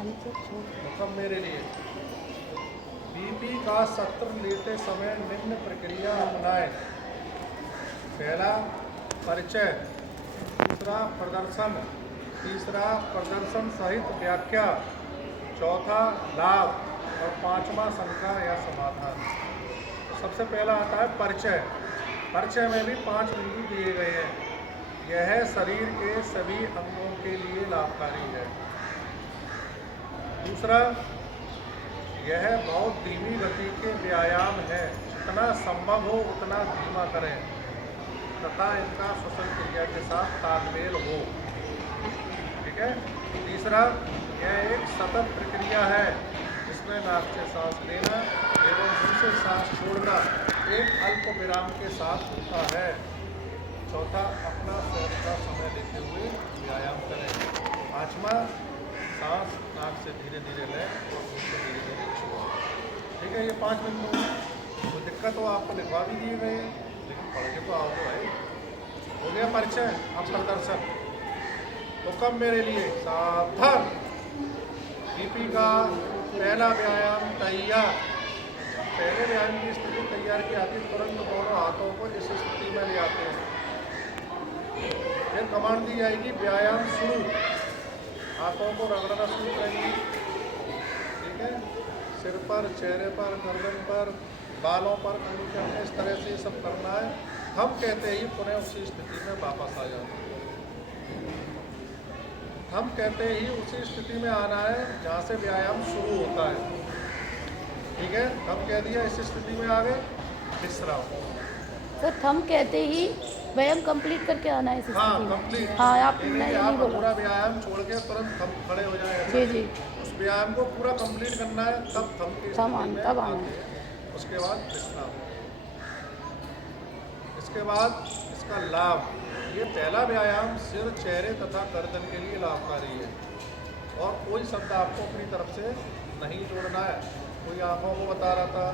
मतलब मेरे लिए बीपी का सत्र लेते समय निम्न प्रक्रिया अपनाएं। पहला परिचय, दूसरा प्रदर्शन, तीसरा प्रदर्शन सहित व्याख्या, चौथा लाभ और पांचवा शंका या समाधान। तो सबसे पहला आता है परिचय। परिचय में भी 5 बिंदु दिए गए हैं। यह शरीर के सभी अंगों के लिए लाभकारी है। दूसरा, यह बहुत धीमी गति के व्यायाम है, जितना संभव हो उतना धीमा करें तथा इनका श्वसन क्रिया के साथ तालमेल हो। ठीक है। तीसरा, यह एक सतत प्रक्रिया है जिसमें नाक से सांस लेना एवं मुंह से सांस छोड़ना एक अल्प विराम के साथ होता है। चौथा, अपना स्वयं का समय लेते हुए व्यायाम करें। पांचवा, सांस नाक से धीरे धीरे लें और मुंह से धीरे धीरे छोड़ें। ठीक है। ये 5 बिंदु। तो दिक्कत हो आपको लिखवा भी दिए गए, लेकिन पढ़ के तो आओगे भाई। हो गया परिचय। अब प्रदर्शन। तो कब मेरे लिए सावधान। बीपी का पहला व्यायाम तैयार। पहले व्यायाम की स्थिति तैयार की आती, तुरंत दोनों हाथों को इस स्थिति में ले आते हैं। फिर कमांड दी जाएगी व्यायाम शुरू। हाथों को रगड़ना शुरू करेंगे। ठीक है। सिर पर, चेहरे पर, गर्दन पर, बालों पर कंघी करके इस तरह से सब करना है। हम कहते ही पुनः उसी स्थिति में वापस आ जाना है। हम कहते ही उसी स्थिति में आना है जहाँ से व्यायाम शुरू होता है। ठीक है। हम कह दिया, इस स्थिति में आ गए, विश्राम। सर थम कहते ही व्यायाम कंप्लीट करके आना है इस हाँ, स्थिति में। कंप्लीट। हाँ, आप नहीं आप बोला। पूरा व्यायाम छोड़ के तुरंत थम खड़े हो जाए। जी जी। उस व्यायाम को पूरा कंप्लीट करना है, तब थम की स्थिति में तब आते आना। हैं। उसके बाद विश्राम। इसके बाद इसका लाभ। ये पहला व्यायाम सिर, चेहरे तथा गर्दन के लिए लाभकारी है और कोई शब्द आपको अपनी तरफ से नहीं जोड़ना है। कोई आंखों को बता रहा था,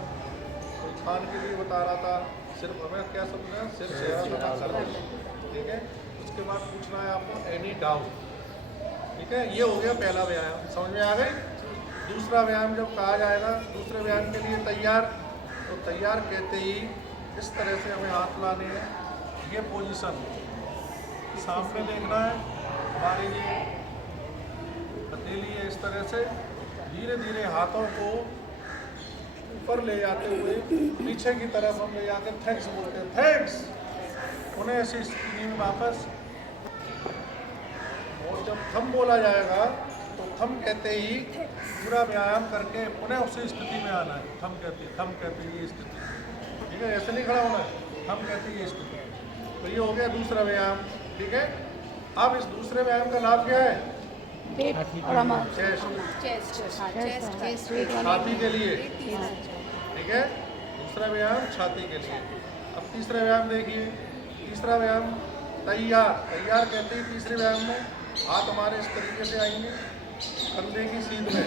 कोई कान के लिए बता रहा था, सिर्फ हमें क्या समझना है, सिर, चेहरा तथा गर्दन। ठीक है। उसके बाद पूछना है आपको एनी डाउट। ठीक है। ये हो गया पहला व्यायाम। समझ में आ गई। दूसरा व्यायाम जब कहा जाएगा, दूसरे व्यायाम के लिए तैयार, तो तैयार कहते ही इस तरह से हमें हाथ लाने हैं। ये पोजीशन सामने देखना है। हमारी ये हथेली है, इस तरह से धीरे धीरे हाथों को ऊपर ले जाते हुए पीछे की तरफ हम ले जाकर थैंक्स बोलते हैं, थैंक्स। उन्हें ऐसी स्थिति में वापस। और जब थम बोला जाएगा तो थम कहते ही पूरा व्यायाम करके पुनः उसी स्थिति में आना है। थम कहते ही ये स्थिति। ठीक है। ऐसे नहीं खड़ा होना है, थम कहते ही ये स्थिति। तो ये हो गया दूसरा व्यायाम। ठीक है। अब इस दूसरे व्यायाम का लाभ क्या है? पेट और हमारा चेस्ट, चेस्ट छाती के लिए। ठीक है। दूसरा व्यायाम छाती के लिए। अब तीसरा व्यायाम देखिए। तीसरा व्यायाम तैयार। तैयार कहते ही तीसरे व्यायाम में हाथ हमारे इस तरीके से आएंगे कंधे की सीध में,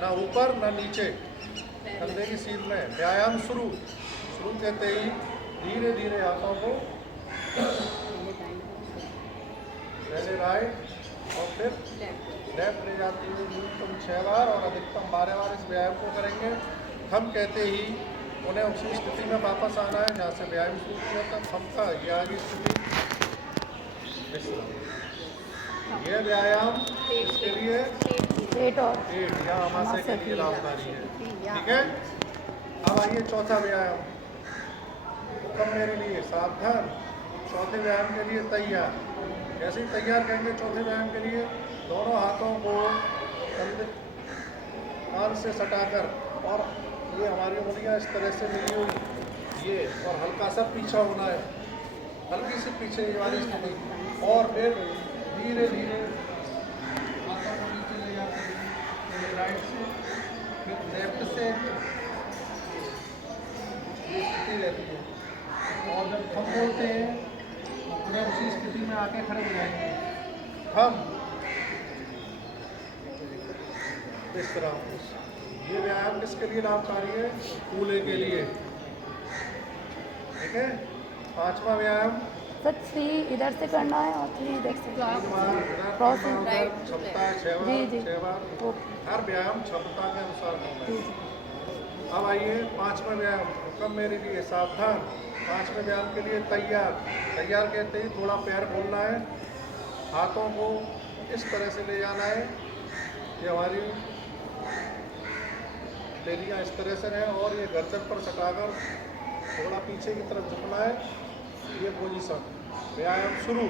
ना ऊपर ना नीचे, कंधे की सीध में। व्यायाम शुरू। शुरू कहते ही धीरे धीरे हाथों को पहले राइट और फिर लेफ्ट ले जाती हुई न्यूनतम 6 बार और अधिकतम 12 बार इस व्यायाम को करेंगे। हम कहते ही उन्हें उसी स्थिति में वापस आना है जहाँ से व्यायाम शुरू किया था। हम का ये आगे स्थिति। ये व्यायाम इसके लिए पेट और पेट या आमाशय के लिए लाभकारी है। ठीक है। अब आइए चौथा व्यायाम। कब मेरे लिए सावधान। चौथे व्यायाम के लिए तैयार। कैसे तैयार कहेंगे चौथे व्यायाम के लिए? दोनों हाथों को कंधे कान से सटाकर और ये हमारी उंगलियां इस तरह से मिली हुई, ये और हल्का सा पीछा होना है, हल्की सी पीछे ये वाली स्थिति। और फिर धीरे धीरे हाथों को नीचे ले जाते हैं, राइट से फिर लेफ्ट से ये स्थिति रहती है। और जब हम बोलते हैं तो पूरा उसी स्थिति में आके खड़े हो जाएंगे। हम विश्राम। ये व्यायाम किसके लिए लाभकारी है? कूल्हे के लिए। ठीक है। पांचवा व्यायाम सर 3 इधर से करना है और 3 इधर से जो आप 3 बार इधर, 3 क्रॉसिंग बार उधर, क्षमता है 6 जी बार, जी 6 बार। ओके हर व्यायाम क्षमता के अनुसार करना जी है। जी अब आइए 5वां व्यायाम, हुक्म मेरे लिए सावधान। 5वें व्यायाम के लिए तैयार। तैयार कहते ही थोड़ा पैर खोलना है, हाथों को इस तरह से ले जाना है कि हमारी बेलियाँ इस तरह से रहें और ये गर्दन पर सटाकर थोड़ा पीछे की तरफ झुकना है। ये पोजीशन। व्यायाम शुरू।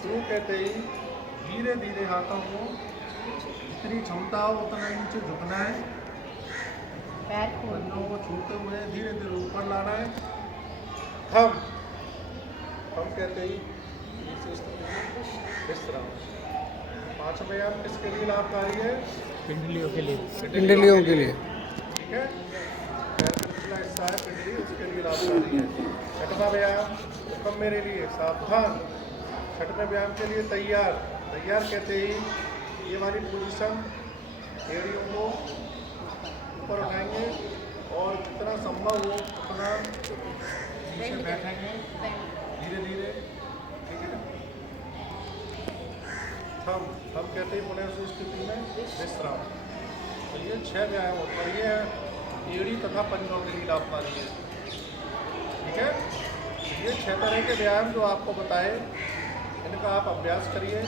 शुरू कहते ही धीरे धीरे हाथों को जितनी क्षमता हो उतना नीचे झुकना है, पैर खोल पंजों को छूते हुए धीरे धीरे ऊपर लाना है। थम। थम कहते ही इस स्थिति में विश्राम। 5वां व्यायाम किसके लिए लाभकारी है? पिंडलियों के लिए। पिंडलियों के लिए। ठीक है, पैर का निचला हिस्सा है पिंडली, उसके लिए लाभकारी है। 6वां व्यायाम, हुक्म मेरे लिए सावधान। 6वें व्यायाम के लिए तैयार। तैयार कहते ही ये वाली पोजीशन, एड़ियों को ऊपर उठाएंगे और जितना संभव हो उतना नीचे बैठेंगे धीरे धीरे। ठीक है, थम। थम कहते ही पुनः उस स्थिति में विश्राम। तो ये 6 व्यायाम होते हैं। ये एड़ी तथा पंजों के लिए लाभकारी है। ठीक है, ये 6 तरह के व्यायाम जो आपको बताए, इनका आप अभ्यास करिए।